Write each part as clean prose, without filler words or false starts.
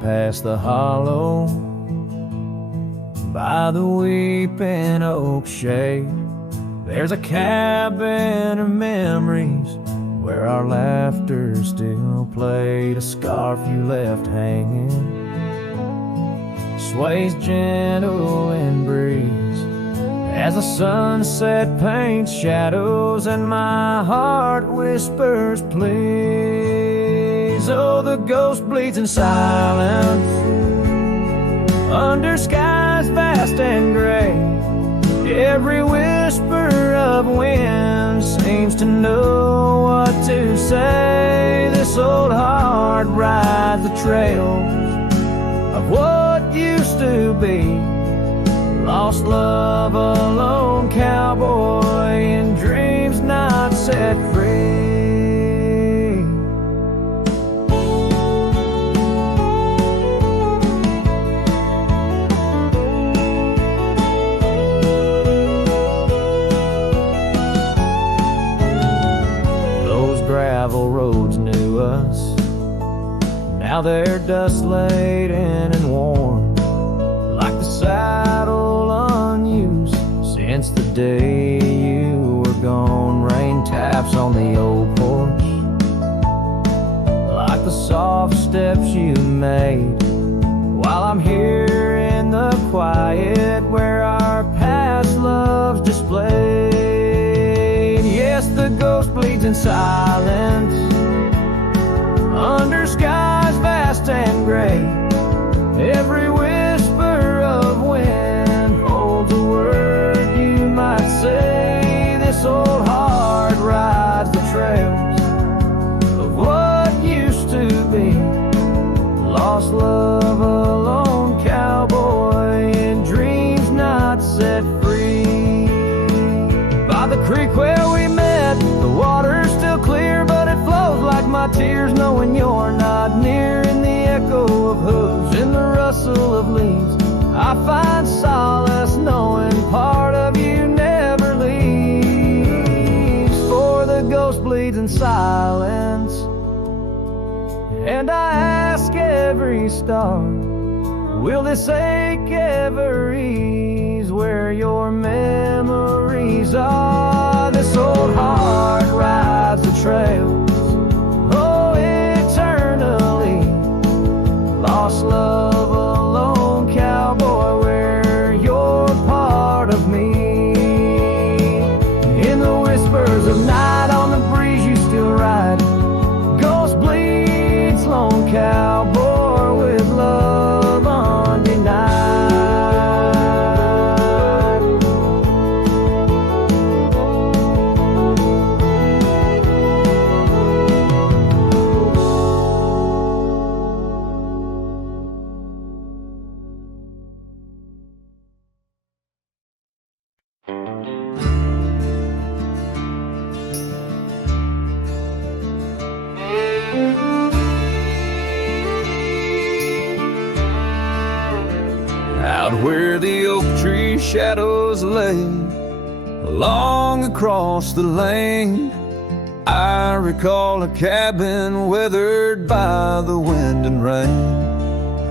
past the hollow by the weeping oak shade. There's a cabin of memories where our laughter still played. A scarf you left hanging sways gentle in breeze as the sunset paints shadows and my heart whispers please. Oh, the ghost bleeds in silence under skies vast and gray. Every whisper of wind seems to know what to say. This old heart rides the trails of what used to be. Lost love, a lone cowboy in dreams not set free. Gravel roads knew us, now they're dust laden and worn, like the saddle unused since the day you were gone. Rain taps on the old porch like the soft steps you made, while I'm here in the quiet where our past loves displayed. Yes, the ghost bleeds in silence under skies vast and gray. Every whisper of wind holds a word you might say. This old heart rides the trails of what used to be. Lost love, a lone cowboy in dreams not set free. By the creek where we met, the water's still clear, but it flows like my tears, knowing you're not near. In the echo of hooves, in the rustle of leaves, I find solace knowing part of you never leaves. For the ghost bleeds in silence, and I ask every star, will this ache ever ease where your memories are? This old heart rides the trails, oh, eternally. Lost love, a lone cowboy, where you're part of me. In the whispers of night, on the breeze you still ride. Ghost bleeds, lone cowboy, with love undenied. Out where the oak tree shadows lay along across the lane, I recall a cabin weathered by the wind and rain.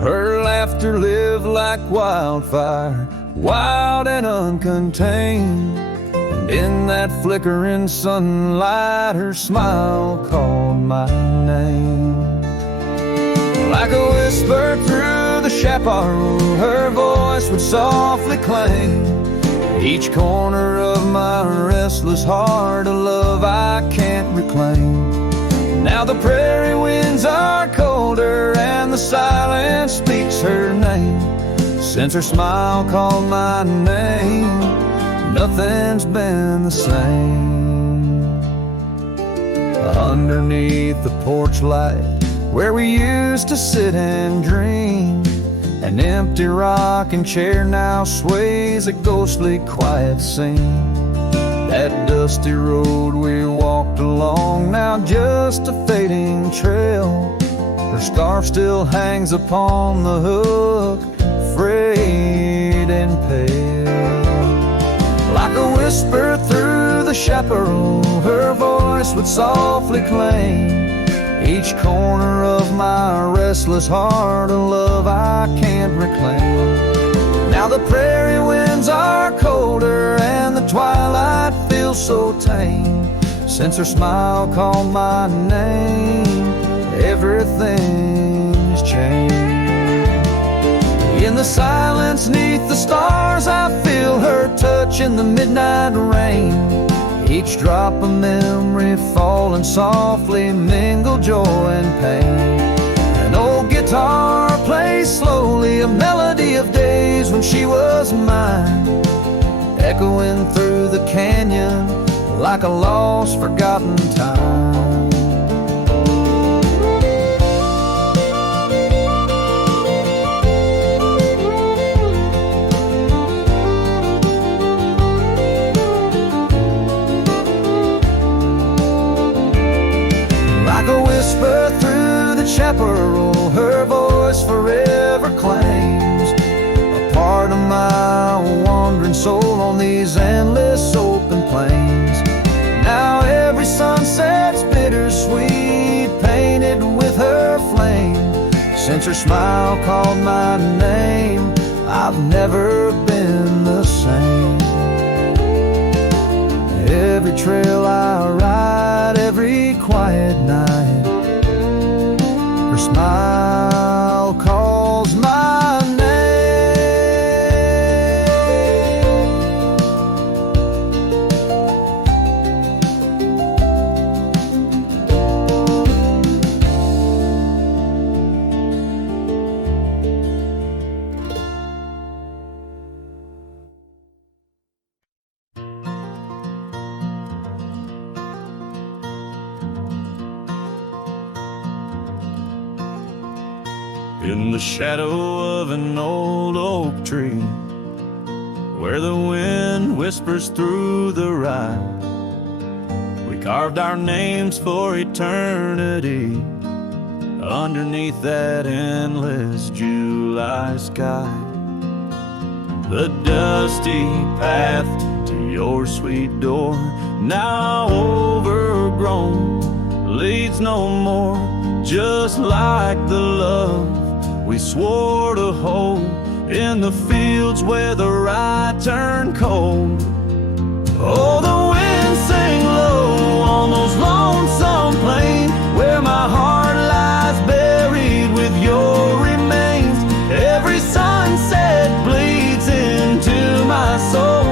Her laughter lived like wildfire, wild and uncontained, and in that flickering sunlight her smile called my name. Like a whisper through the chaparral, her voice would softly claim each corner of my restless heart, a love I can't reclaim. Now the prairie winds are colder and the silence speaks her name. Since her smile called my name, nothing's been the same. Underneath the porch light where we used to sit and dream, an empty rocking chair now sways a ghostly quiet scene. That dusty road we walked along, now just a fading trail. Her scarf still hangs upon the hook, frayed and pale. Like a whisper through the chaparral, her voice would softly claim each corner of my restless heart, a love I can't reclaim. Now the prairie winds are colder and the twilight feels so tame. Since her smile called my name, everything's changed. In the silence neath the stars, I feel her touch in the midnight rain. Each drop of memory falling softly mingle joy and pain. An old guitar plays slowly a melody of days when she was mine, echoing through the canyon like a lost, forgotten time. Like a whisper through the chaparral, her voice forever claims a part of my wandering soul on these endless open plains. Now every sunset's bittersweet, painted with her flame. Since her smile called my name, I've never been the same. Every trail I ride, every quiet night, her smile calls my name. In the shadow of an old oak tree, where the wind whispers through the rye, we carved our names for eternity underneath that endless July sky. The dusty path to your sweet door, now overgrown, leads no more, just like the love we swore to hold in the fields where the rye turned cold. Oh, the wind sang low on those lonesome plains where my heart lies buried with your remains. Every sunset bleeds into my soul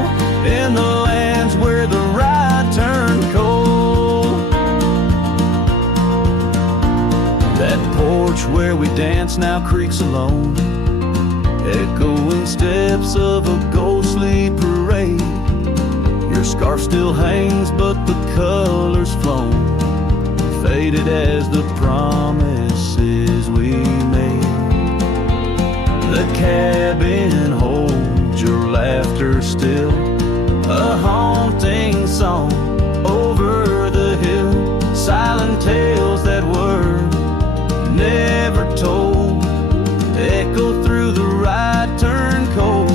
in the lands where the rye turned cold. That porch where we dance now creaks alone, echoing steps of a ghostly parade. Your scarf still hangs but the color's flown, faded as the promises we made. The cabin holds your laughter still, a haunting song over the hill, silent tales that were never told, echo through the rye turn cold.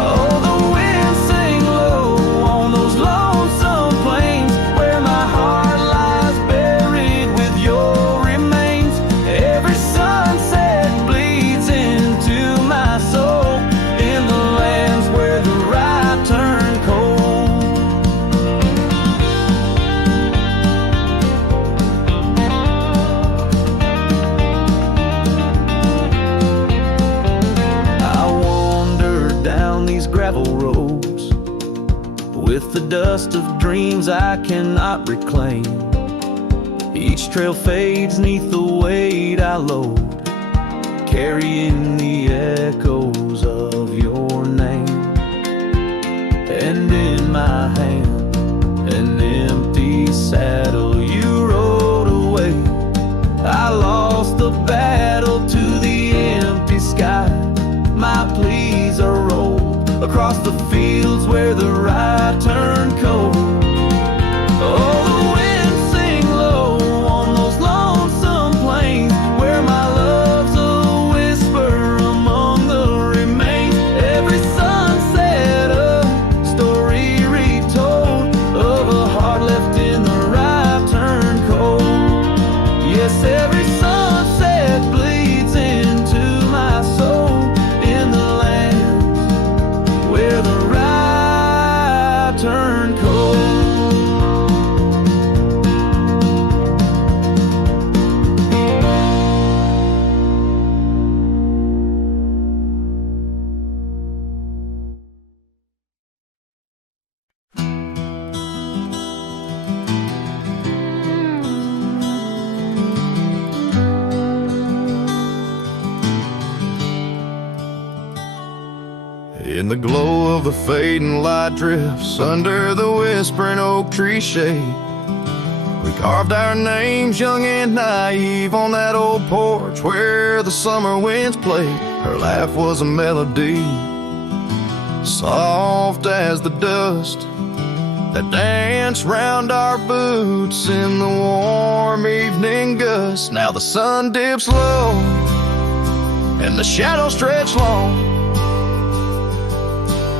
Oh, the wind sang low on those lonesome plains where my heart lies buried with your remains. Every sunset bleeds into my soul in the lands where the rye turn cold. Gravel roads with the dust of dreams I cannot reclaim. Each trail fades neath the weight I load, carrying the echoes of your name. And in my hand, an empty saddle you rode away. I lost the battle to the empty sky. My pleas are rolled across the fields where the rye turned cold. Oh, the wind sing low on those lonesome plains where my love's a whisper among the remains. Every sunset a story retold of a heart left in the rye turned cold. In the glow of the fading light drifts, under the whispering oak tree shade, we carved our names young and naive on that old porch where the summer winds played. Her laugh was a melody, soft as the dust that danced round our boots in the warm evening gusts. Now the sun dips low and the shadows stretch long,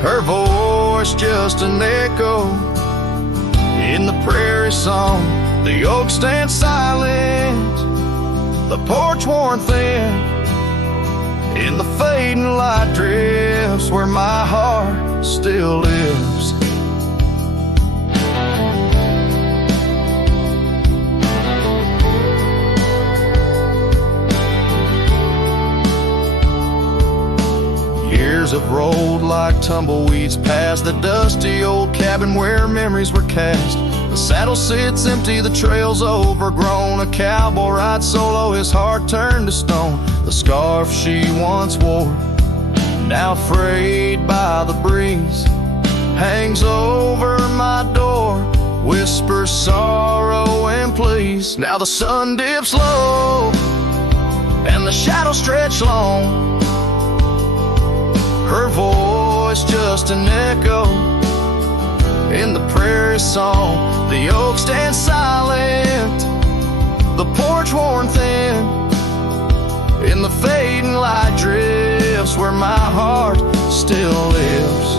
her voice just an echo in the prairie song. The oak stands silent, the porch worn thin, in the fading light drifts where my heart still lives. Years have rolled like tumbleweeds past the dusty old cabin where memories were cast. The saddle sits empty, the trail's overgrown. A cowboy rides solo, his heart turned to stone. The scarf she once wore, now frayed by the breeze, hangs over my door, whispers sorrow and please. Now the sun dips low and the shadows stretch long, her voice just an echo in the prairie song. The oak stands silent, the porch worn thin, in the fading light drifts where my heart still lives.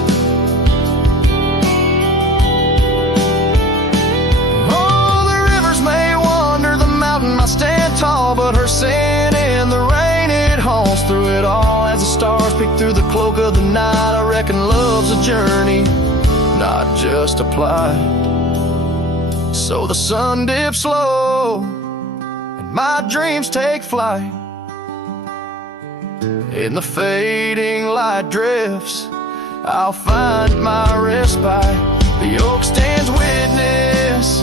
Oh, the rivers may wander, the mountain might stand tall, but her sin in the rain, it haunts through it all. As the stars peek through the cloak of the night, I reckon love's a journey, not just a plight. So the sun dips low and my dreams take flight. In the fading light drifts, I'll find my respite. The oak stands witness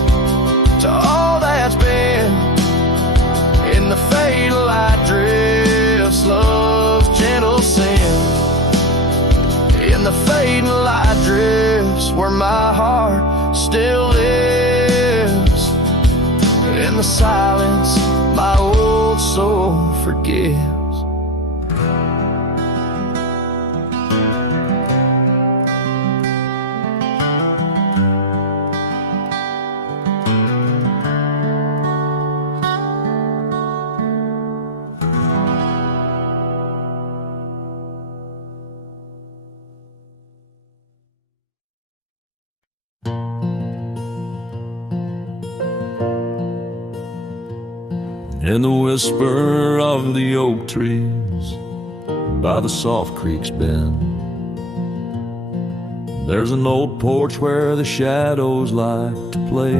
to all that's been. In the fading light drifts, love's gentle sin. In the fading light drifts where my heart still lives. In the silence, my old soul forgives. In the whisper of the oak trees by the soft creek's bend, there's an old porch where the shadows like to play.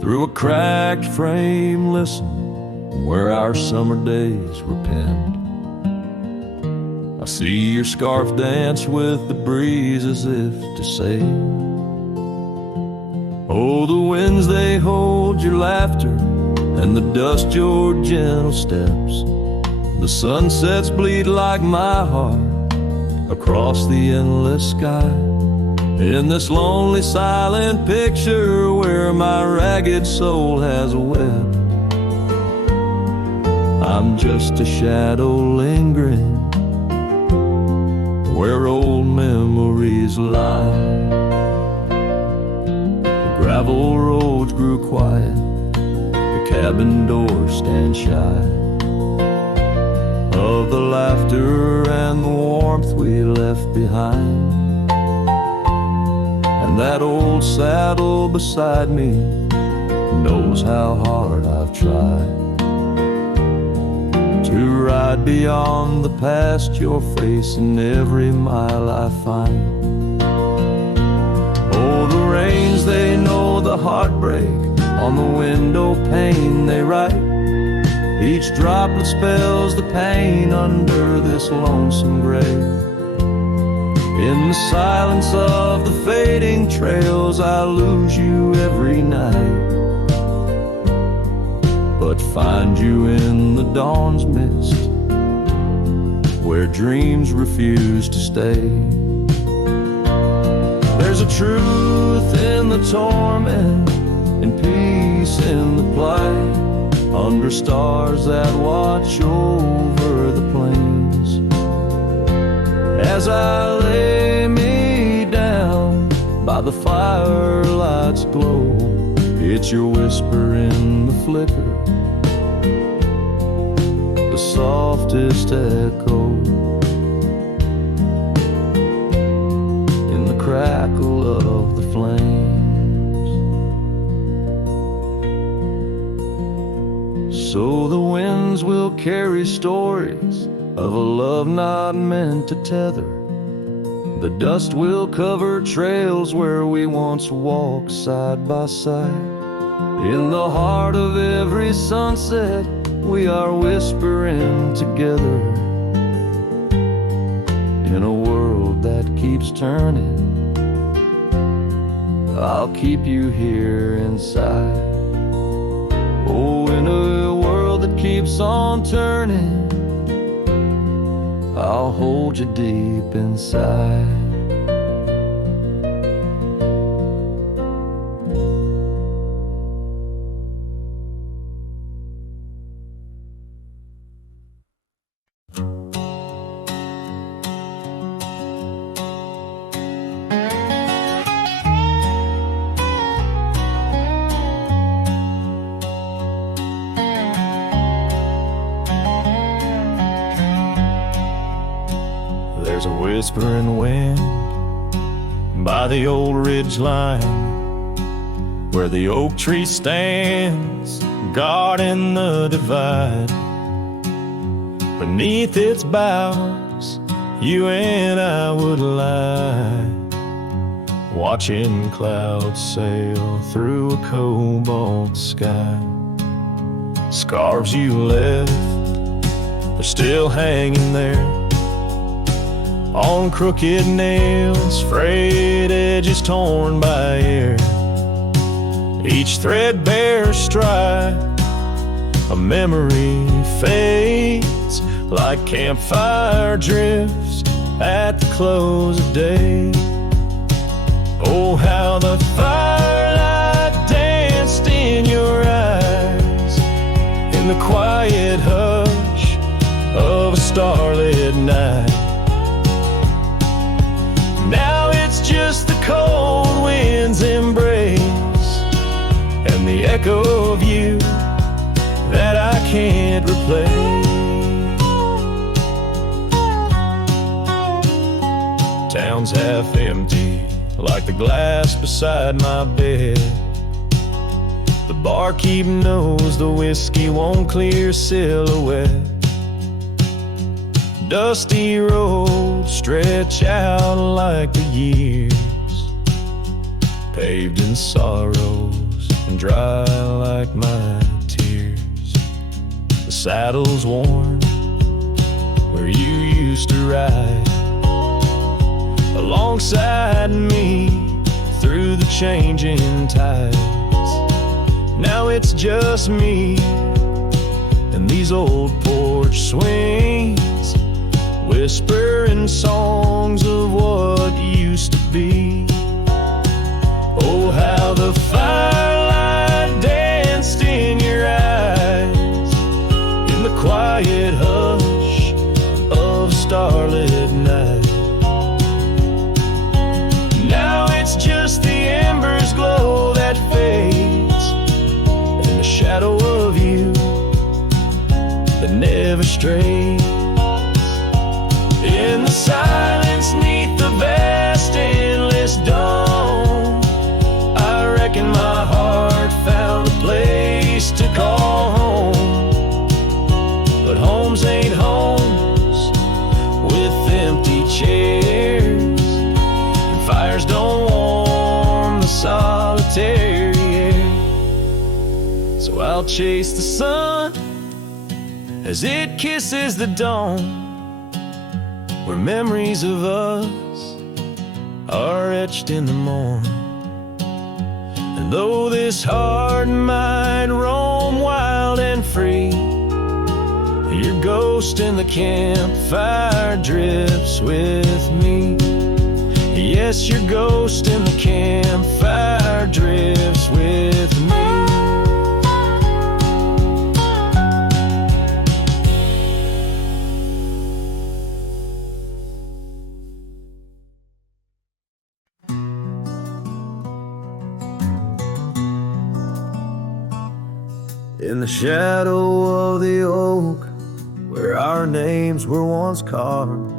Through a cracked frame, listen, where our summer days were penned. I see your scarf dance with the breeze as if to say, oh, the winds, they hold your laughter, and the dust your gentle steps. The sunsets bleed like my heart across the endless sky. In this lonely silent picture where my ragged soul has a web, I'm just a shadow lingering where old memories lie. Gravel roads grew quiet, the cabin doors stand shy of the laughter and the warmth we left behind. And that old saddle beside me knows how hard I've tried to ride beyond the past, your face in every mile I find. Oh, the rains, they know the heartbreak, on the window pane they write. Each droplet spells the pain under this lonesome grave. In the silence of the fading trails, I lose you every night, but find you in the dawn's mist, where where dreams refuse to stay. There's a truth in the torment and peace in the plight, under stars that watch over the plains. As I lay me down by the firelight's glow, it's your whisper in the flicker, the softest echo in the crackle of the flames. So the winds will carry stories of a love not meant to tether. The dust will cover trails where we once walked side by side. In the heart of every sunset, we are whispering together. In a world that keeps turning, I'll keep you here inside. Oh, in a world that keeps on turning, I'll hold you deep inside. There's a whispering wind by the old ridge line, where the oak tree stands guarding the divide. Beneath its boughs, you and I would lie, watching clouds sail through a cobalt sky. Scarves you left, they're still hanging there, on crooked nails, frayed edges torn by air. Each threadbare stripe, a memory fades like campfire drifts at the close of day. Oh, how the firelight danced in your eyes, in the quiet hush of a starlit night. Now it's just the cold wind's embrace and the echo of you that I can't replace. Town's half empty, like the glass beside my bed. The barkeep knows the whiskey won't clear silhouette. Dusty roads stretch out like the years, paved in sorrows and dry like my tears. The saddle's worn where you used to ride alongside me through the changing tides. Now it's just me and these old porch swings, whispering songs of what used to be. Oh, how the firelight danced in your eyes, in the quiet hush of a starlit night. Now it's just the embers glow that fades, and the shadow of you that never strays. In the silence neath the vast endless dawn, I reckon my heart found a place to call home. But homes ain't homes with empty chairs, and fires don't warm the solitary air. So I'll chase the sun as it kisses the dawn, where memories of us are etched in the morn. And though this heart might roam wild and free, Your ghost in the campfire drifts with me. Yes, your ghost in the campfire drifts with me. In the shadow of the oak, where our names were once carved,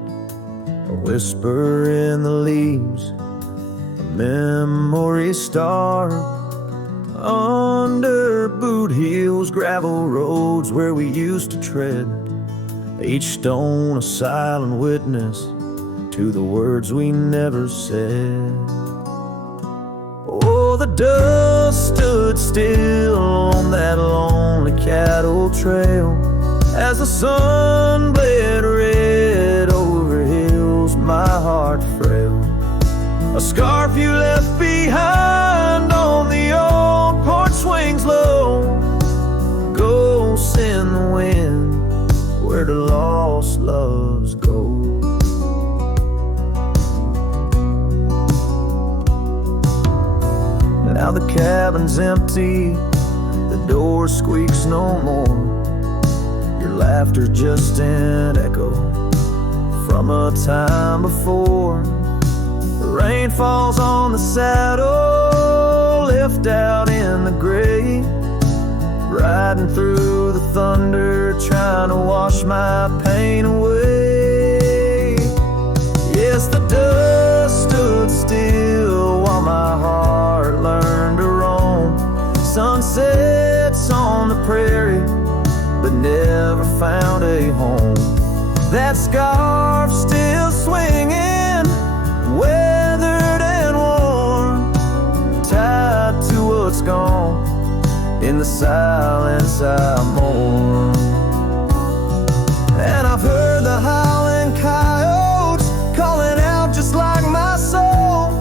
a whisper in the leaves, a memory star. Under boot heels, gravel roads where we used to tread, each stone a silent witness to the words we never said. Oh, the dust stood still on that lonely cattle trail as the sun bled red over hills, my heart frail. A scarf you left behind on the old porch swings low, ghosts in the wind where the lost loves go. Now the cabin's empty, the door squeaks no more. Your laughter's just an echo from a time before. The rain falls on the saddle, lift out in the gray, riding through the thunder, trying to wash my pain away. Yes, the dust stood still while my heart learned to roam. Sunsets on the prairie, but never found a home. That scarf still swinging, weathered and worn, tied to what's gone. In the silence I mourn. And I've heard the howling coyotes calling out just like my soul,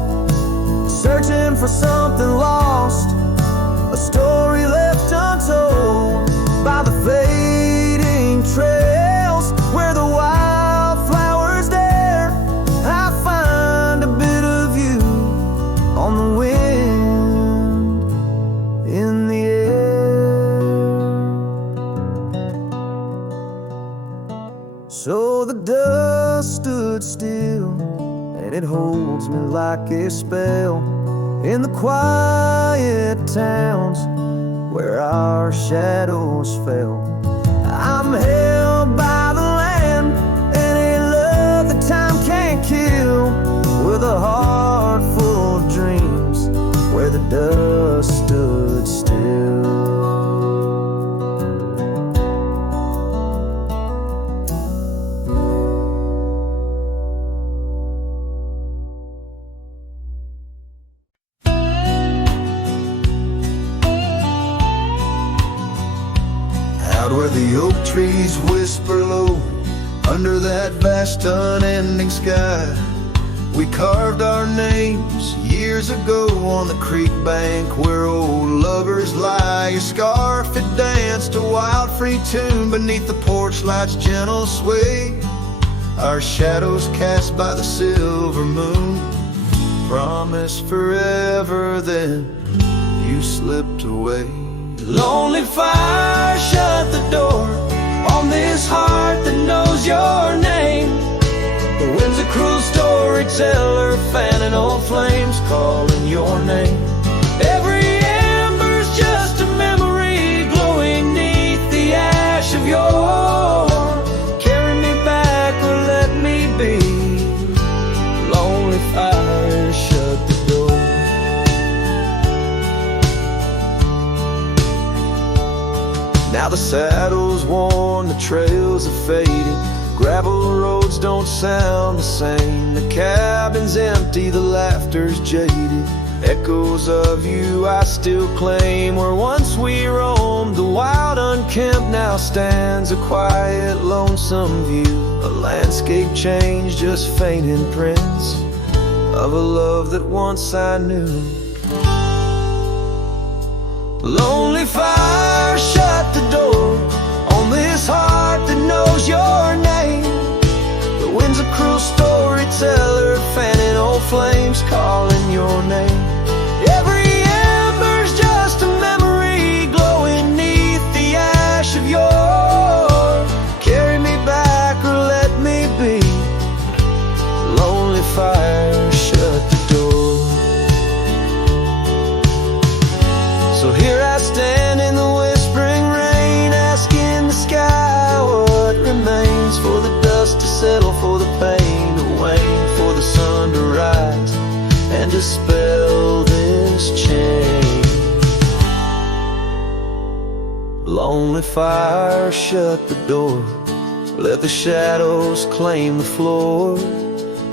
searching for something lost, a story left untold by the fading trails where the wildflowers dare. I find a bit of you on the wind, in the air. So the dust stood still, and it holds me like a spell in the quiet towns where our shadows fell. I'm held by the land and a love that time can't kill, with a heart full of dreams where the dust stood still. Where the oak trees whisper low under that vast unending sky, we carved our names years ago on the creek bank where old lovers lie. Your scarf it danced a wild free tune beneath the porch light's gentle sway, our shadows cast by the silver moon. Promised forever, then you slipped away. Lonely fire, shut the door on this heart that knows your name. The wind's a cruel storyteller, fanning old flames, calling your name. Every ember's just a memory glowing neath the ash of yore. Carry me back or let me be. Lonely fire, shut the door. Now the saddle's worn, the trails are fading, gravel roads don't sound the same. The cabin's empty, the laughter's jaded, echoes of you I still claim. Where once we roamed, the wild unkempt now stands a quiet, lonesome view. A landscape change, just faint imprints of a love that once I knew. Lonely fire, shut the door on this heart that knows your name. The wind's a cruel storyteller, fanning old flames, calling your name. Every ember's just a memory glowing neath the ash of yore. Carry me back or let me be. Lonely fire, shut the door. So here I stand in the whispering rain, asking the sky what remains, for the dust to settle, for the pain to wane, for the sun to rise and dispel this chain. Lonely fire, shut the door. Let the shadows claim the floor.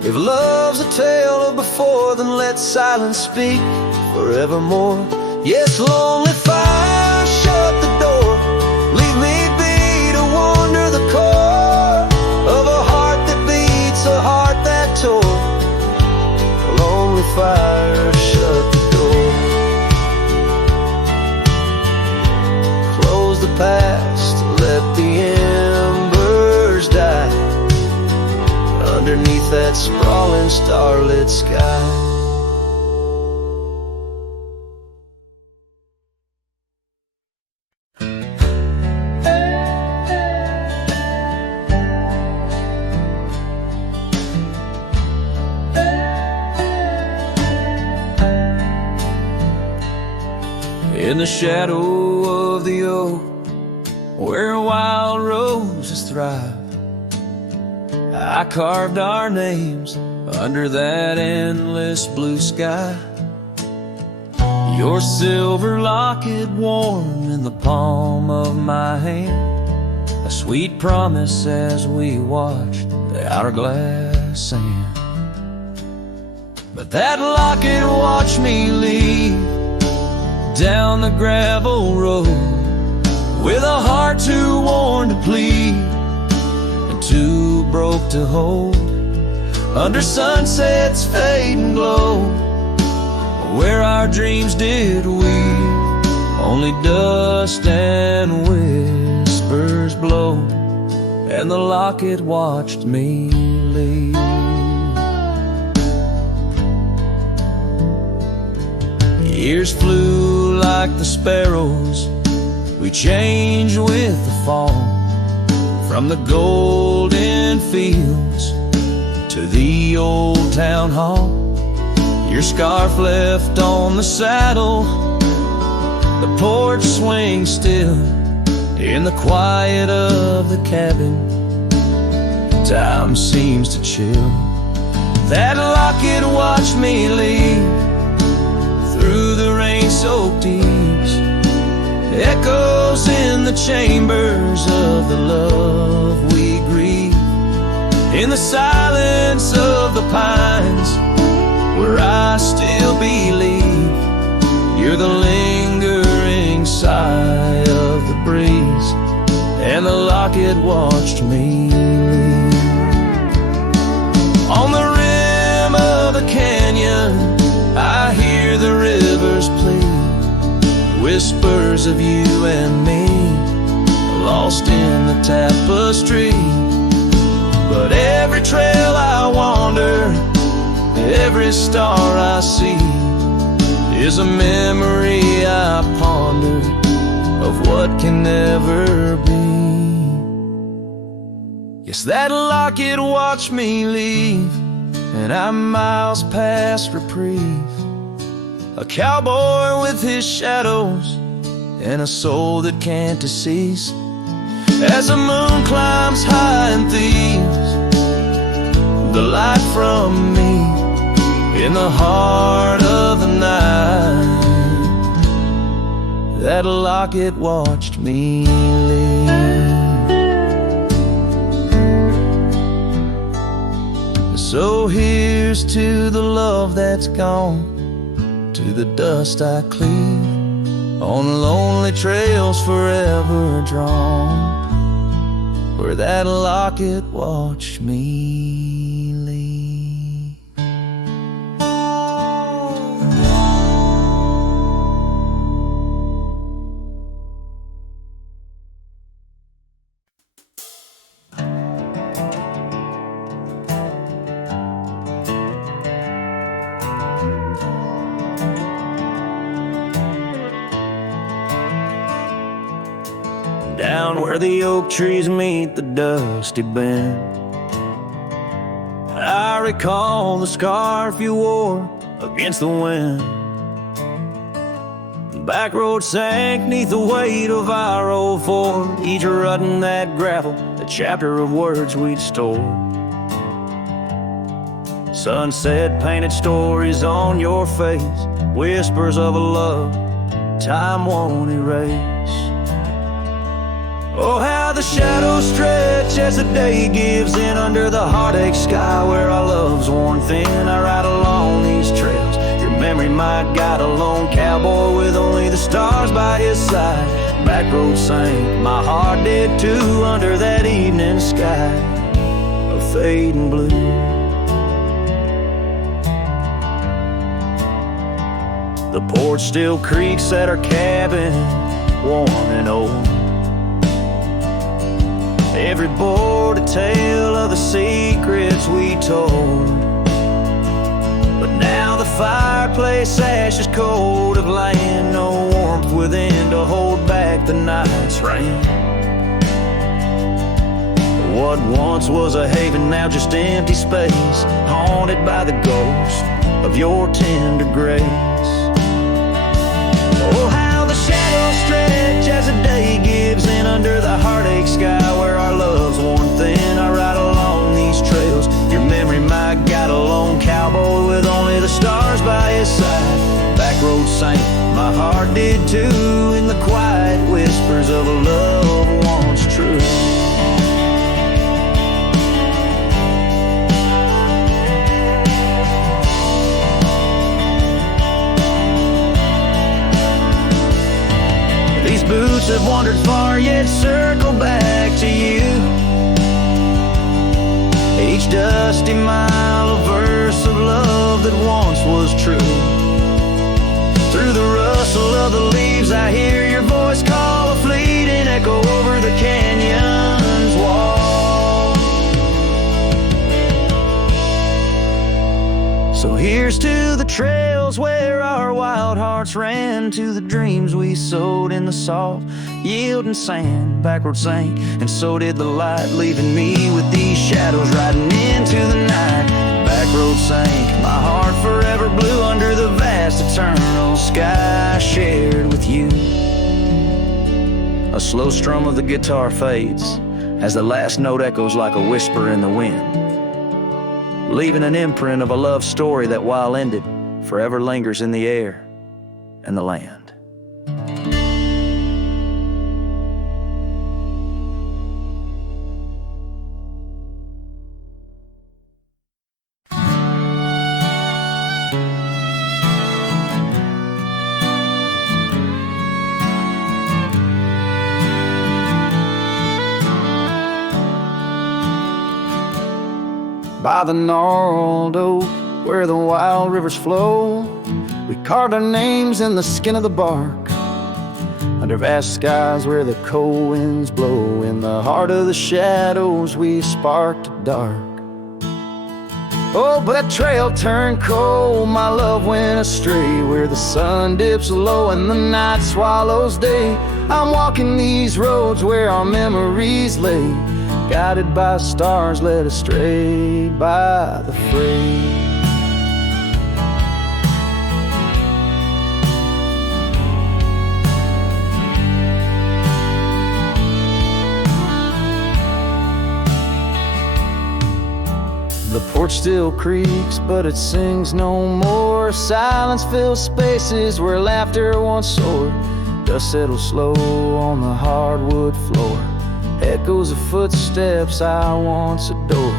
If love's a tale of before, then let silence speak forevermore. Yes, lonely fire, shut the door. Leave me be to wander the core of a heart that beats, a heart that tore. Lonely fire, shut the door. Close the past, let the embers die underneath that sprawling starlit sky. In the shadow of the oak, where wild roses thrive, I carved our names under that endless blue sky. Your silver locket warm in the palm of my hand, a sweet promise as we watched the hourglass sand. But that locket watched me leave down the gravel road, with a heart too worn to plead and too broke to hold, under sunset's fading glow, where our dreams did weave, only dust and whispers blow, and the locket watched me leave. Years flew like the sparrows, we changed with the fall, from the golden fields to the old town hall. Your scarf left on the saddle, the porch swings still, in the quiet of the cabin, time seems to chill. That locket watched me leave through the rain-soaked eaves, echoes in the chambers of the love we grieve, in the silence of the pines, where I still believe you're the lingering sigh of the breeze, and the locket watched me leave. On the rim of the canyon, I hear the rivers plead, whispers of you and me, lost in the tapestry. But every trail I wander, every star I see, is a memory I ponder of what can never be. Yes, that locket watched me leave, and I'm miles past reprieve, a cowboy with his shadows and a soul that can't decease. As the moon climbs high and thieves the light from me, in the heart of the night, that locket watched me leave. So here's to the love that's gone, to the dust I cleave, on lonely trails forever drawn, where that locket watched me leave. ground where the oak trees meet the dusty bend. I recall the scarf you wore against the wind. The back road sank neath the weight of our old Ford, each rut in that gravel, the chapter of words we'd stored. Sunset painted stories on your face, whispers of a love time won't erase. Oh, how the shadows stretch as the day gives in under the heartache sky where our love's worn thin. I ride along these trails, your memory my guide, a lone cowboy with only the stars by his side. Back road sank, my heart did too, under that evening sky of fading blue. The porch still creaks at our cabin, warm and old. Every board a tale of the secrets we told. But now the fireplace ash is cold of land, no warmth within to hold back the night's rain. What once was a haven, now just empty space, haunted by the ghost of your tender grace. Oh, how the shadows stretch as the day gives in under the heartache sky where our love's worn thin. I ride along these trails, your memory my guide, a lone cowboy with only the stars by his side. Back road sank, my heart did too, in the quiet whispers of a love once true. These boots have wandered far, yet circle back to you. Each dusty mile, a verse of love that once was true. Through the rustle of the leaves, I hear your voice call, a fleeting echo over the canyon's wall. So here's to the trails where our wild hearts ran, to the dreams we sowed in the soft yielding sand. Backroad sank, and so did the light, leaving me with these shadows riding into the night. Backroad sank, my heart forever blue under the vast eternal sky shared with you. A slow strum of the guitar fades as the last note echoes like a whisper in the wind, leaving an imprint of a love story that, while ended, forever lingers in the air and the land. By the gnarled oak where the wild rivers flow, we carved our names in the skin of the bark. Under vast skies where the cold winds blow, in the heart of the shadows we sparked a dark. Oh, but that trail turned cold, my love went astray, where the sun dips low and the night swallows day. I'm walking these roads where our memories lay, guided by stars led astray by the fray. The porch still creaks, but it sings no more. Silence fills spaces where laughter once soared. Dust settles slow on the hardwood floor, echoes of footsteps I once adored.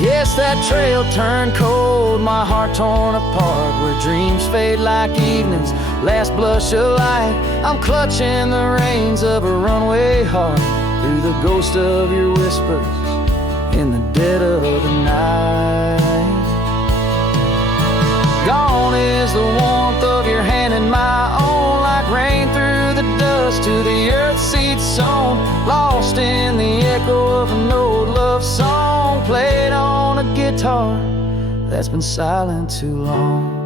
Yes, that trail turned cold, my heart torn apart, where dreams fade like evening's last blush of light. I'm clutching the reins of a runaway heart, through the ghost of your whispers in the dead of the night. Gone is the warmth of your hand in my own, like rain through the dust to the earth seed sown, lost in the echo of an old love song, played on a guitar that's been silent too long.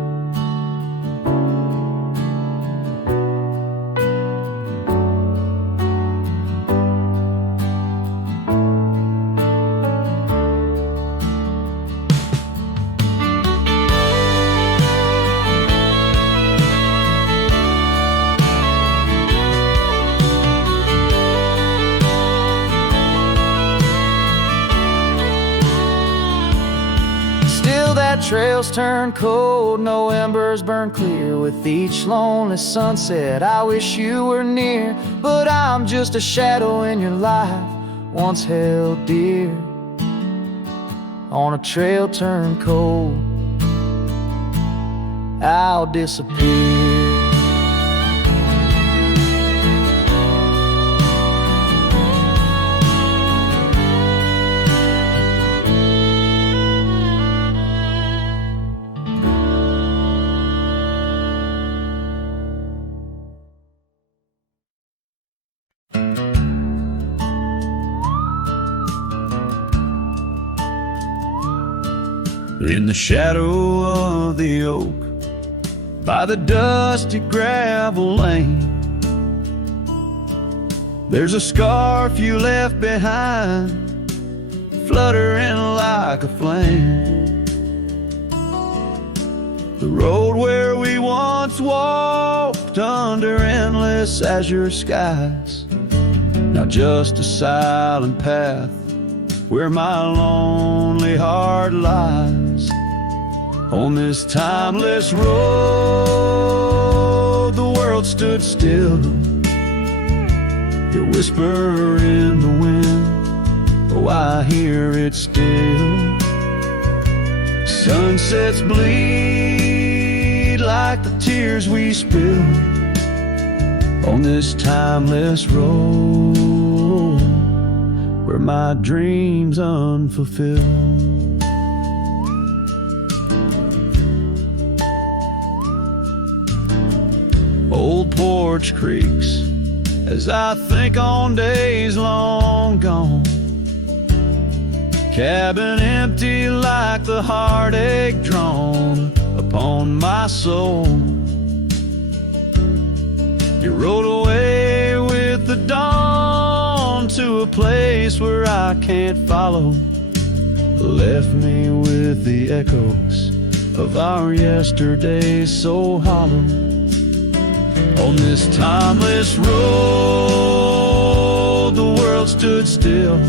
that trails turn cold, no embers burn clear. With each lonely sunset, I wish you were near. But I'm just a shadow in your life, once held dear. On a trail turn cold, I'll disappear. In the shadow of the oak, by the dusty gravel lane, there's a scarf you left behind, fluttering like a flame. The road where we once walked under endless azure skies, now just a silent path where my lonely heart lies. On this timeless road, the world stood still. Your whisper in the wind, oh, I hear it still. Sunsets bleed like the tears we spill on this timeless road, where my dreams unfulfilled. Old porch creaks as I think on days long gone. Cabin empty like the heartache drawn upon my soul. You rode away with the dawn to a place where I can't follow. Left me with the echoes of our yesterdays so hollow. On this timeless road, the world stood still.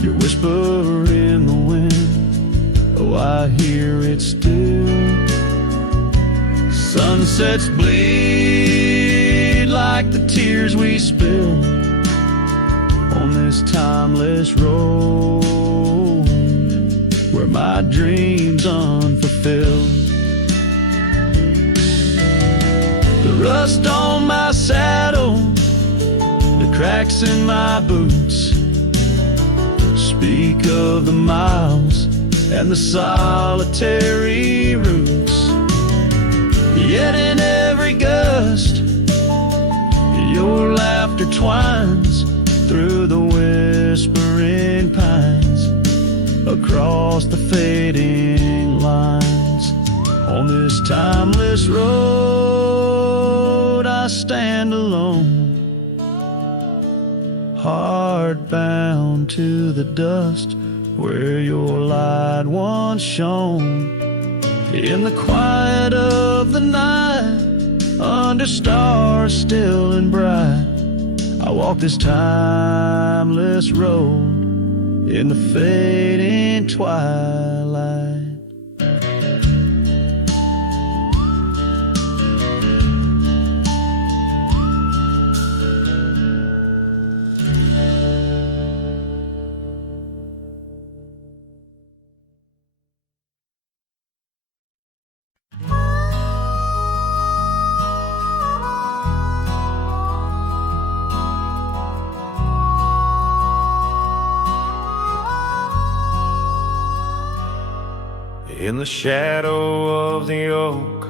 Your whisper in the wind, oh, I hear it still. Sunsets bleed like the tears we spill on this timeless road, where my dreams unfulfilled. The rust on my saddle, the cracks in my boots, speak of the miles and the solitary routes. Yet in every gust, your laughter twines through the whispering pines, across the fading lines. On this timeless road, I stand alone, heart bound to the dust where your light once shone. In the quiet of the night, under stars still and bright, I walk this timeless road in the fading twilight. In the shadow of the oak,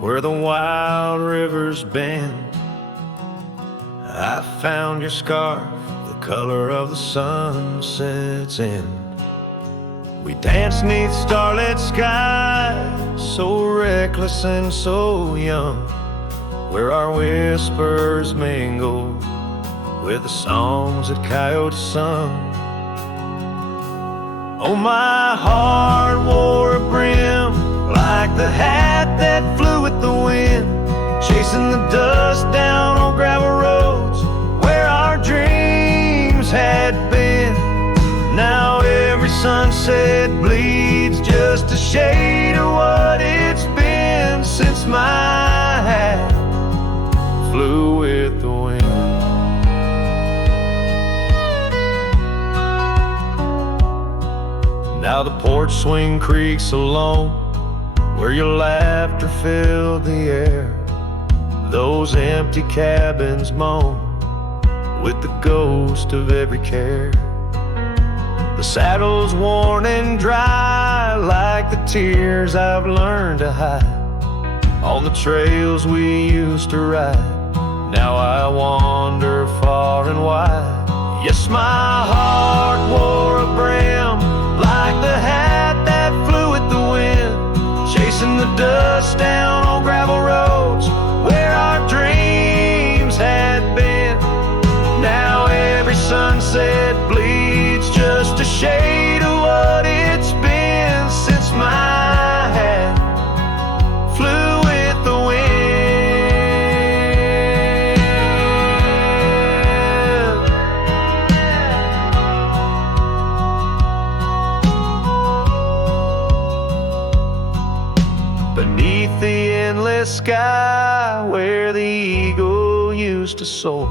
where the wild rivers bend, I found your scarf, the color of the sunset's end. We danced 'neath starlit skies, so reckless and so young, where our whispers mingle with the songs that coyotes sung. Oh, my heart wore a brim like the hat that flew with the wind, chasing the dust down on gravel roads where our dreams had been. Now every sunset bleeds just a shade of what it's been since my hat flew with the wind. Now the porch swing creaks alone, where your laughter filled the air. Those empty cabins moan with the ghost of every care. The saddle's worn and dry, like the tears I've learned to hide on the trails we used to ride. Now I wander far and wide. Yes, my heart wore a brim, like the hat that flew with the wind, chasing the dust down on gravel roads where our dreams had been. Now every sunset bleeds just a shade of what it's been since my hat flew with the wind. Beneath the endless sky where the eagle used to soar,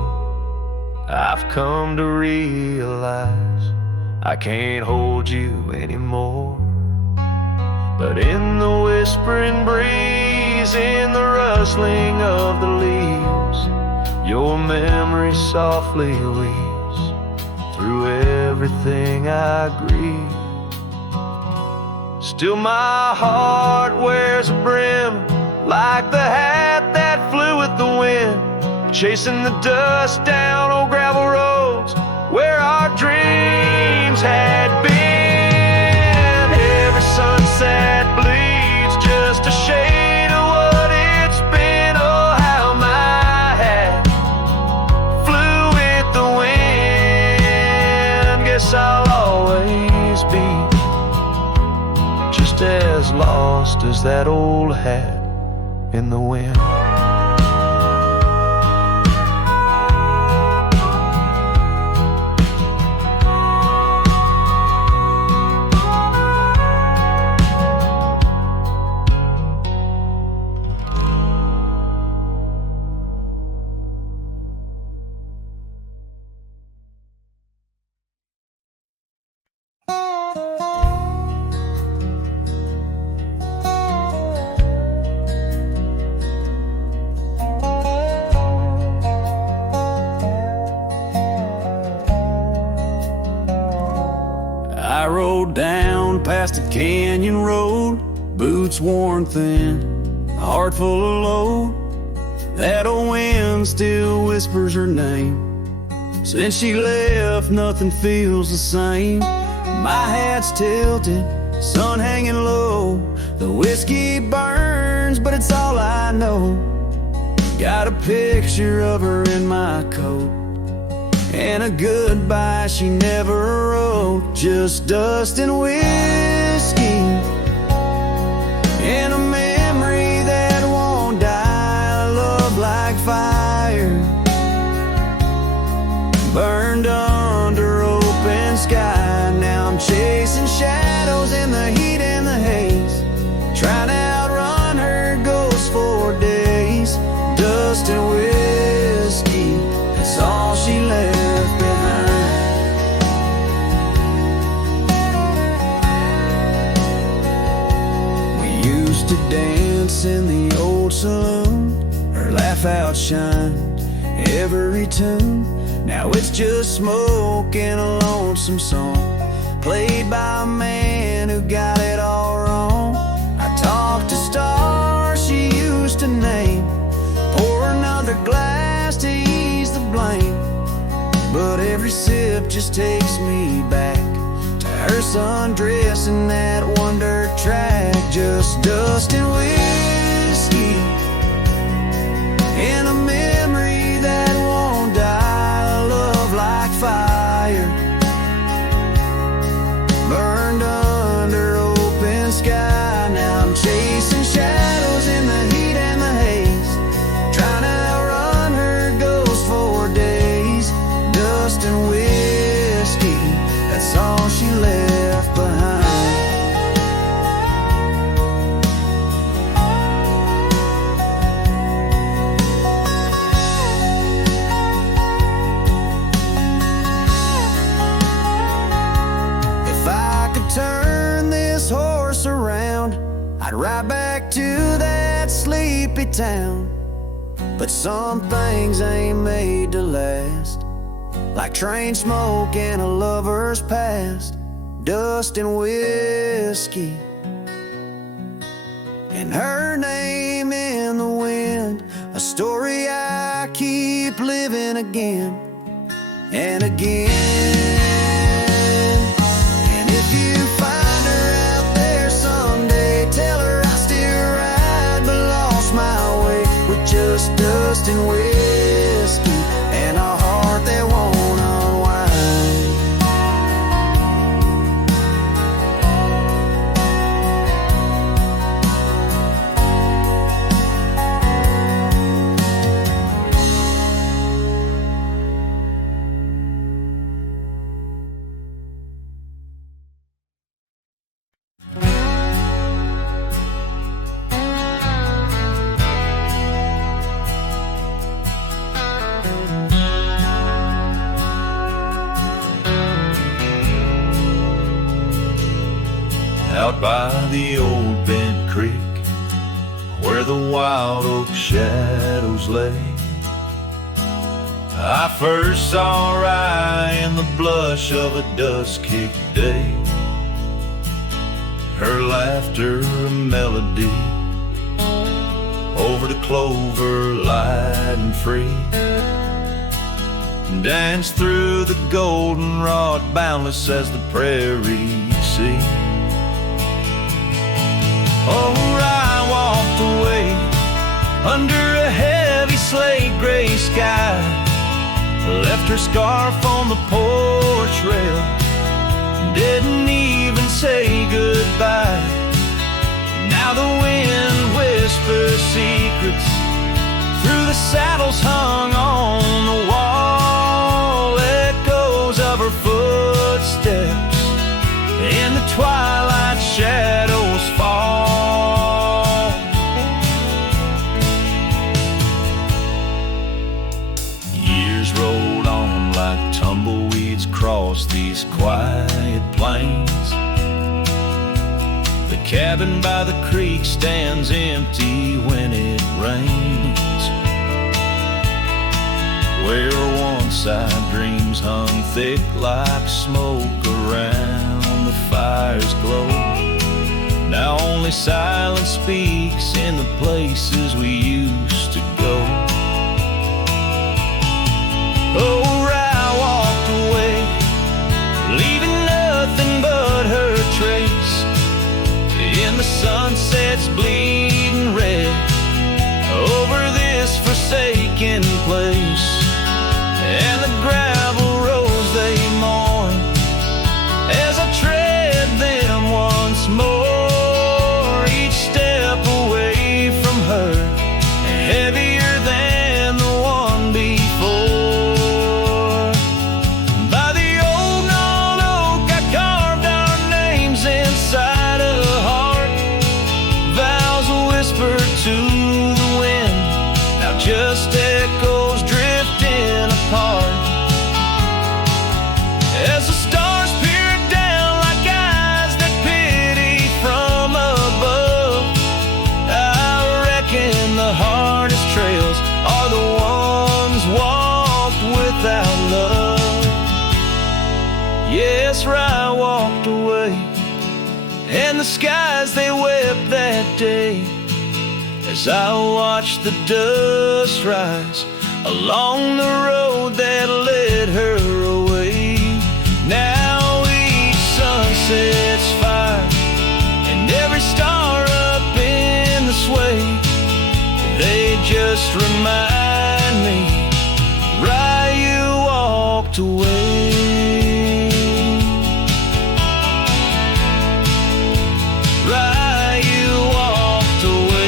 I've come to realize I can't hold you anymore. But in the whispering breeze, in the rustling of the leaves, your memory softly weaves through everything I grieve. Still my heart wears a brim, like the hat that flew with the wind, chasing the dust down on gravel roads where our dreams had been. Every sunset bleeds just a shade of what it's been. Oh, how my hat flew with the wind. Guess I'll always be just as lost as that old hat in the wind. I rode down past a canyon road, boots worn thin, a heart full of load. That old wind still whispers her name. Since she left, nothing feels the same. My hat's tilted, sun hanging low. The whiskey burns, but it's all I know. Got a picture of her in my coat, and a goodbye she never wrote. Just dust and whiskey, and a memory that won't die. Love like fire, burned under open sky. Now I'm chasing shadows in the heat and the haze, trying to outrun her ghost for days. Dust and whiskey, that's all she left behind. We used to dance in the old saloon, her laugh outshined every tune. Now it's just smoke and a lonesome song, played by a man who got it all wrong. I talked to stars she used to name, pour another glass to ease the blame. But every sip just takes me back to her sundress and that one dirt track. Just dust and whiskey, and a memory that won't die. Love like fire, burned under open sky. Now I'm chasing shadows in the heat and the haze, trying to outrun her ghost for days. Dust and whiskey, that's all she left turn this horse around, I'd ride back to that sleepy town. But some things ain't made to last, like train smoke and a lover's past, dust and whiskey, and her name in the wind. A story I keep living again and again. And if you find her out there someday, tell her I still ride but lost my way, with just dust and whiskey and a heart that won't unwind. Out by the old bent creek, where the wild oak shadows lay, I first saw Rye in the blush of a dust-kicked day. Her laughter a melody over the clover, light and free, danced through the goldenrod, boundless as the prairie sea. Oh, I walked away under a heavy slate gray sky, left her scarf on the porch rail, didn't even say goodbye. Now the wind whispers secrets through the saddles hung on the wall, echoes of her footsteps in the twilight shadows fall. Years rolled on like tumbleweeds across these quiet plains. The cabin by the creek stands empty when it rains, where once our dreams hung thick like smoke around the fire's glow. Now only silence speaks in the places we used to go. Oh, I walked away, leaving nothing but her trace in the sunset's bleeding red over this forsaken place, and the gravel roads they mourn as I tread them once more, each step away from her heavier than the one before. By the old gnarled oak I carved our names inside a heart, vows whispered to the wind, now just echoes drifting apart. As the stars peer down like eyes that pity from above, I reckon the hardest trails are the ones walked without love. Yes, I walked away, and the skies they wept that day as I watched the dust rise along the road that led her away. Now each sunset's fire and every star up in the sway, they just remind me, Rye, you walked away. Rye, you walked away.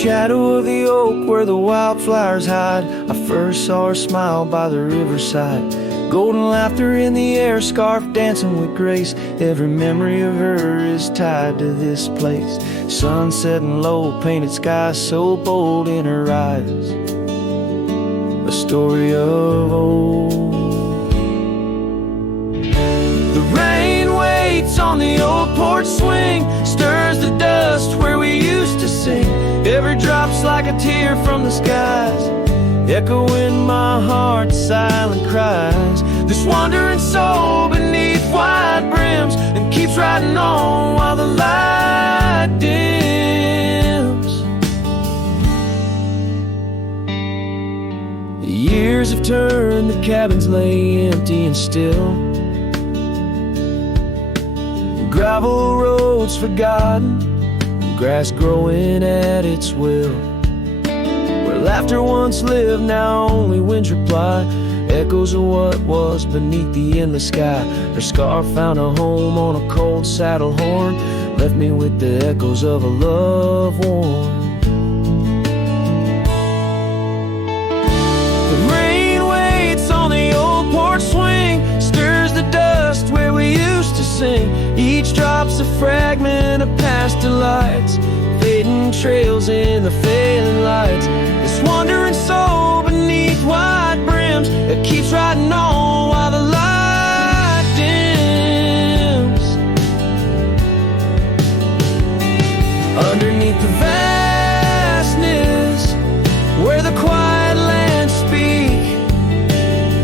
shadow of the oak where the wildflowers hide, I first saw her smile by the riverside. Golden laughter in the air, scarf dancing with grace. Every memory of her is tied to this place. Sun setting low, painted sky so bold in her eyes. A story of old. The rain waits on the old porch swing, stirs the dust where we used to sing. Every drop's like a tear from the skies, echo in my heart, silent cries. This wandering soul beneath wide brims, and keeps riding on while the light dims. The years have turned, the cabins lay empty and still. Gravel roads forgotten, grass growing at its will. Where laughter once lived, now only winds reply. Echoes of what was beneath the endless sky. Her scarf found a home on a cold saddle horn, left me with the echoes of a love worn. The rain waits on the old porch swing, stirs the dust where we used to sing. Each drop's a fragment of past delights, fading trails in the failing lights. This wandering soul beneath wide brims, it keeps riding on while the light dims. Underneath the vastness, where the quiet lands speak,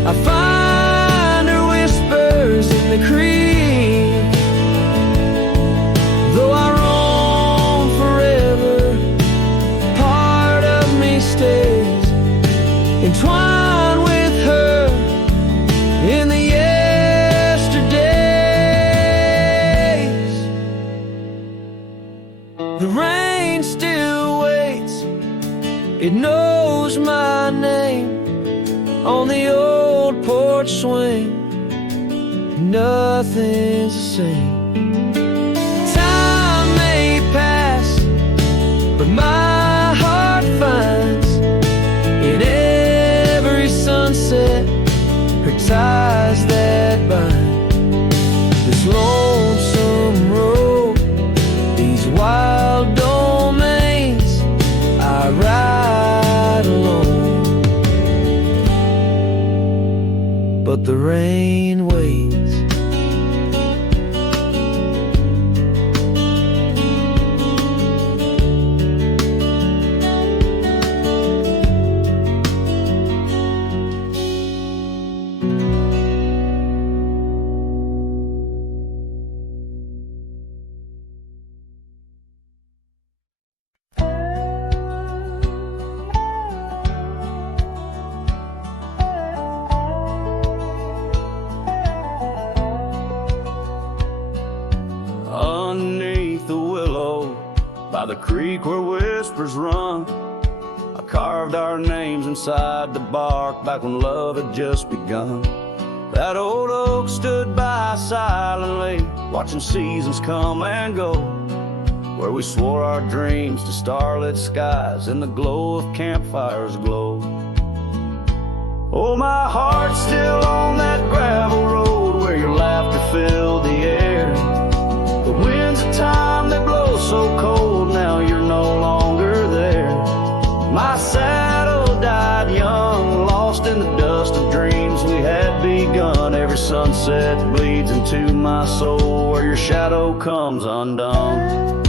I find her whispers in the creek. Though I roam forever, part of me stays entwined with her in the yesterdays. The rain still waits, it knows my name on the old porch swing. Nothing's the same. Time may pass, but my heart finds in every sunset her ties that bind. This lonesome road, these wild domains, I ride alone. But the rain waits. Underneath the willow, by the creek where whispers run, I carved our names inside the bark back when love had just begun. That old oak stood by silently, watching seasons come and go, where we swore our dreams to starlit skies and the glow of campfires glow. Oh, my heart's still on that gravel road where your laughter filled the air. The winds of time that blow so cold, now you're no longer there. My saddle died young, lost in the dust of dreams we had begun. Every sunset bleeds into my soul where your shadow comes undone.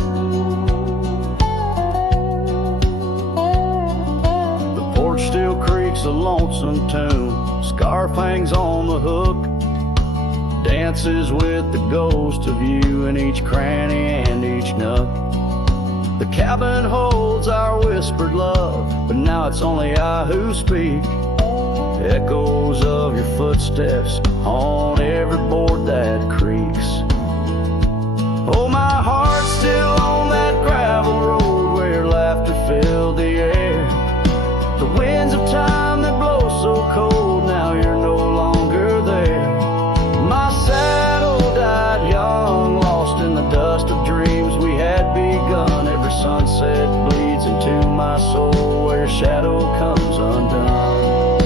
The porch still creaks a lonesome tune, scarf hangs on the hook, dances with the ghost of you in each cranny and each nook. The cabin holds our whispered love, but now it's only I who speak. Echoes of your footsteps on every board that creaks. Oh, my heart's still on that gravel road where your laughter filled the air. The winds of time that blow so cold, now you're no longer there. My saddle died young, lost in the dust of dreams we had begun. Every sunset bleeds into my my soul where your shadow comes undone.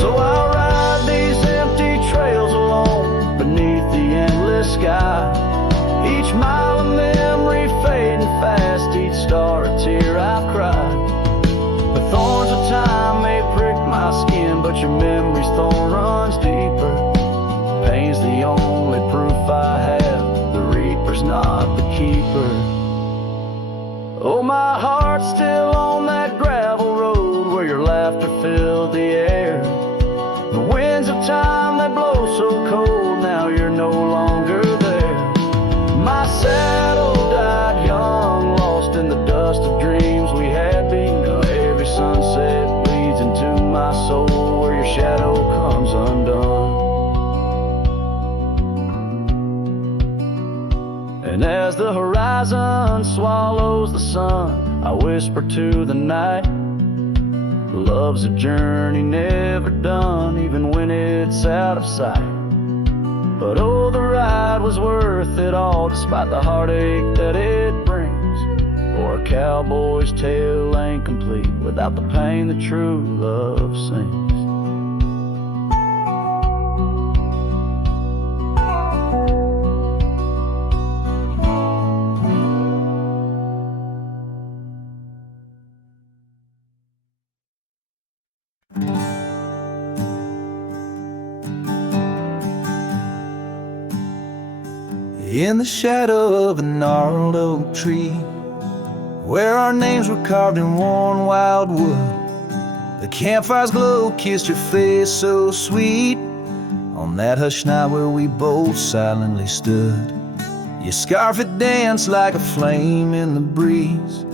So I'll ride these empty trails alone beneath the endless sky. Each mile of memory fading fast, each star a tear I've cried. The thorns of time may prick my skin, but your memory's thorn runs deeper. Pain's the only proof I have, the reaper's not the keeper. Oh, my heart's still on that gravel road where your laughter filled the air. The winds of time that blow so cold, now you're no longer there. My saddle died young, lost in the dust of dreams we had begun. Every sunset bleeds into my soul where your shadow comes undone. And as the horizon swallows the sun, I whisper to the night, love's a journey never done, even when it's out of sight. But oh, the ride was worth it all, despite the heartache that it brings. For a cowboy's tale ain't complete without the pain that true love sings. In the shadow of a gnarled oak tree, where our names were carved in worn wild wood, the campfire's glow kissed your face so sweet. On that hushed night where we both silently stood, your scarf had danced like a flame in the breeze,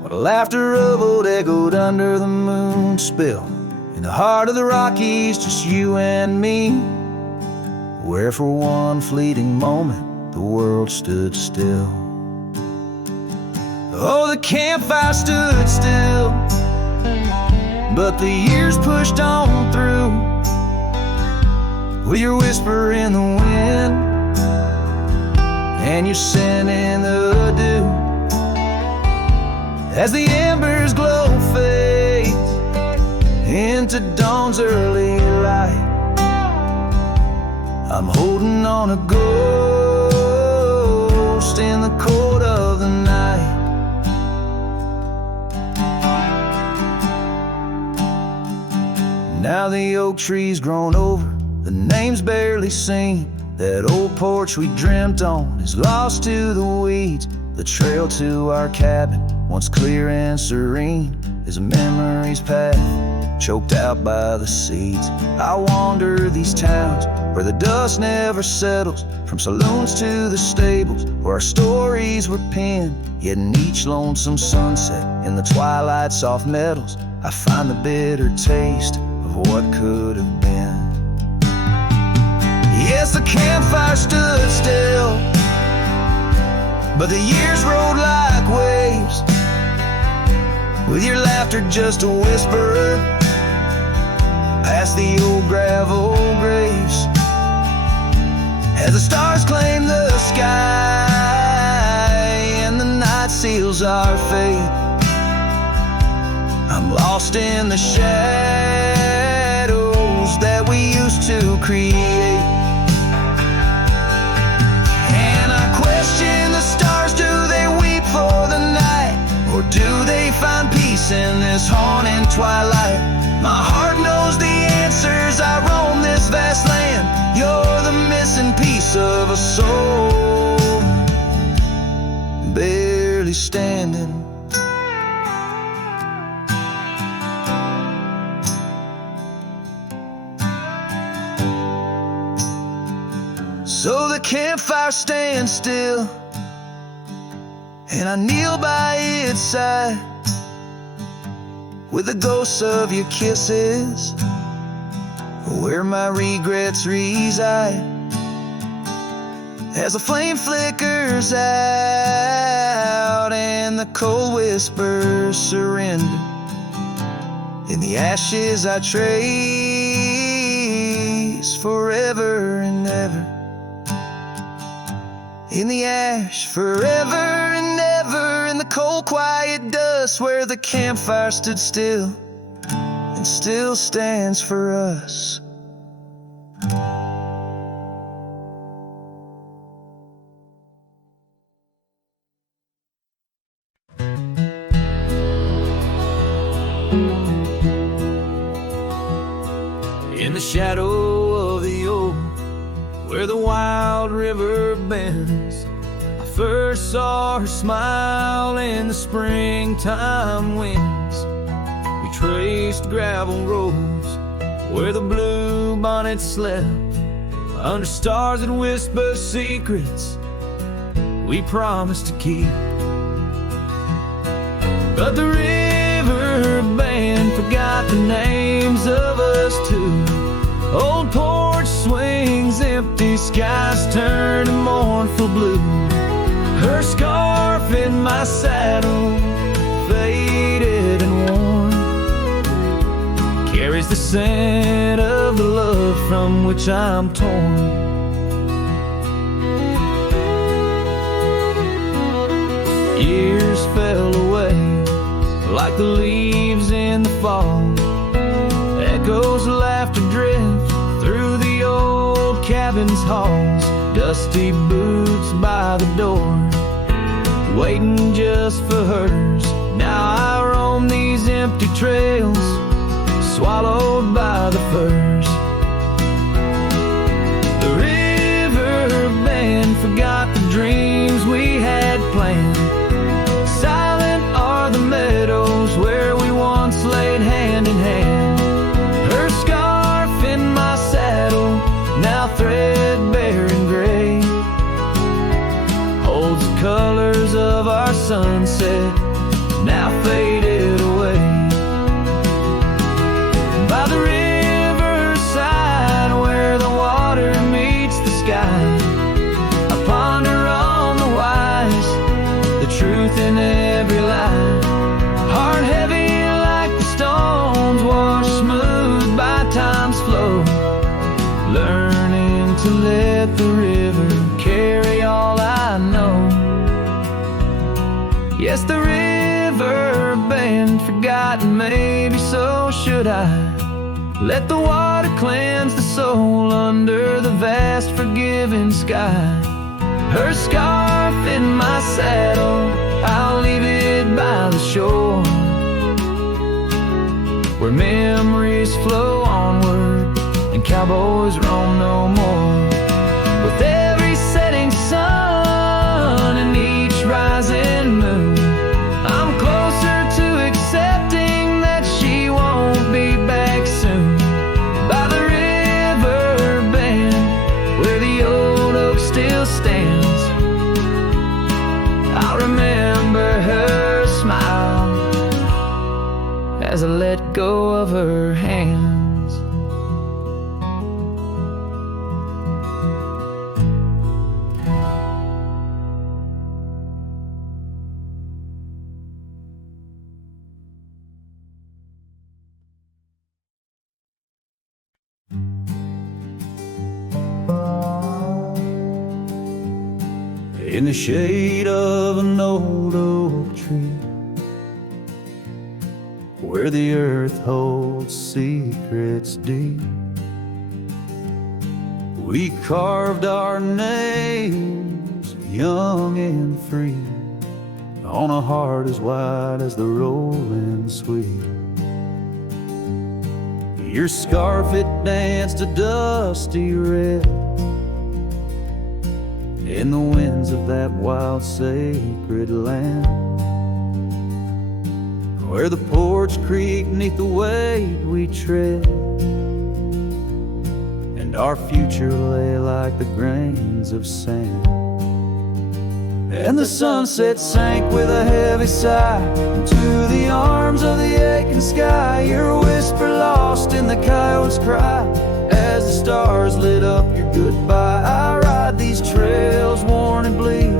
while the laughter of old echoed under the moon spell. In the heart of the Rockies, just you and me, where for one fleeting moment the world stood still. Oh, the campfire stood still, but the years pushed on through, with your whisper in the wind and your scent in the dew. As the embers glow fades into dawn's early light, I'm holding on a ghost in the cold of the night. Now the oak tree's grown over, the name's barely seen. That old porch we dreamt on is lost to the weeds. The trail to our cabin, once clear and serene, is a memory's path, choked out by the seeds. I wander these towns where the dust never settles, from saloons to the stables where our stories were penned. Yet in each lonesome sunset, in the twilight's soft metals, I find the bitter taste of what could have been. Yes, the campfire stood still, but the years rolled like waves, with your laughter just a whisper past the old gravel graves. As the stars claim the sky and the night seals our fate, I'm lost in the shadows that we used to create. And I question the stars, do they weep for the night, or do they find peace in this haunting twilight? My heart knows the answers, I roam this vast land. You're the missing piece of a soul, barely standing. So the campfire stands still, and I kneel by its side, with the ghosts of your kisses where my regrets reside. As the flame flickers out and the cold whispers surrender, in the ashes I trace forever and ever. In the ash forever and ever, in the cold, quiet dust where the campfire stood still and still stands for us. In the shadow of the oak, where the wild river bends, I first saw her smile in the springtime winds. We traced gravel roads where the blue bonnets slept, under stars that whisper secrets we promised to keep. But the river band forgot the names of us two. Old porch swings empty, skies turn to mournful blue. Her scarf in my saddle, faded and worn, carries the scent of the love from which I'm torn. Years fell away like the leaves in the fall. Echoes of laughter drift through the old cabin's halls. Dusty boots by the door, waiting just for hers. Now I roam these empty trails, swallowed by the firs. The river band forgot the dreams we had planned. Silent are the meadows where we once laid hand in hand. Her scarf in my saddle, now threadbare and gray, holds the colors of our sunset, now faded away. By the riverside where the water meets the sky, I ponder on the wise, the truth in every lie. Heart heavy like the stones washed smooth by time's flow, learning to let the river carry all I know. Yes, the river band forgotten, maybe so should I. Let the water cleanse the soul under the vast forgiving sky. Her scarf in my saddle, I'll leave it by the shore, where memories flow onward and cowboys roam no more. With every setting sun and each rising moon, I'm closer to accepting that she won't be back soon. By the river bend where the old oak still stands, I'll remember her smile as I let go of her hands. In the shade of an old oak tree, where the earth holds secrets deep, we carved our names, young and free, on a heart as wide as the rolling sweet. Your scarf, it danced a dusty red in the winds of that wild sacred land, where the porch creaked neath the weight we tread, and our future lay like the grains of sand. And the sunset sank with a heavy sigh into the arms of the aching sky, your whisper lost in the coyote's cry as the stars lit up your goodbye. I ride these trails worn and bleak,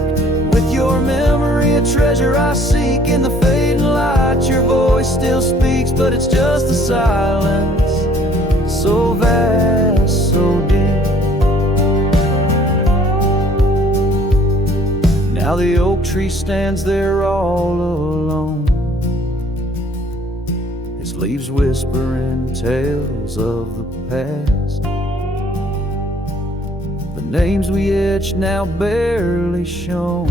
with your memory a treasure I seek. In the fading light your voice still speaks, but it's just a silence so vast, so deep. Now the oak tree stands there all alone, its leaves whispering tales of the past. The names we etched now barely shown,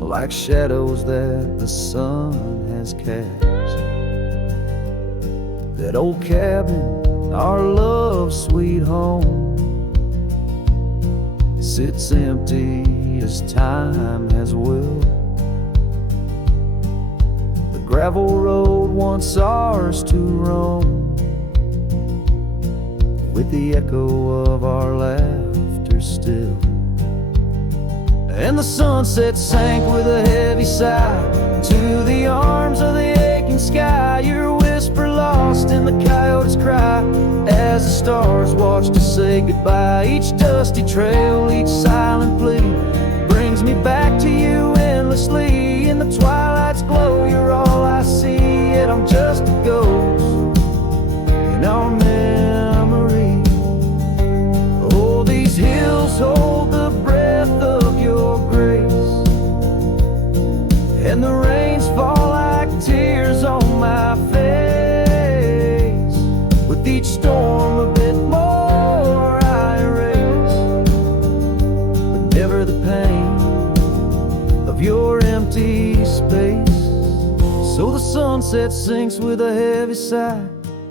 like shadows that the sun has cast. That old cabin, our love's sweet home, sits empty as time has willed. The gravel road once ours to roam, with the echo of our laughter still. And the sunset sank with a heavy sigh to the arms of the aching sky. Your whisper lost in the coyote's cry as the stars watched us say goodbye. Each dusty trail, each silent plea brings me back to you endlessly. In the twilight's glow, you're all I see, yet I'm just a ghost in our memory. Oh, these hills hold the breath of your grace, and the rains fall like tears on my face. With each storm a bit more I erase, but never the pain of your empty space. So the sunset sinks with a heavy sigh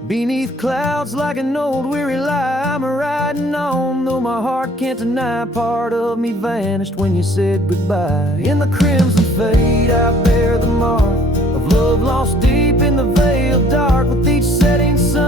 beneath clouds like an old weary lie. I'm riding on, though my heart can't deny part of me vanished when you said goodbye. In the crimson fade I bear the mark of love lost deep in the veil dark. With each setting sun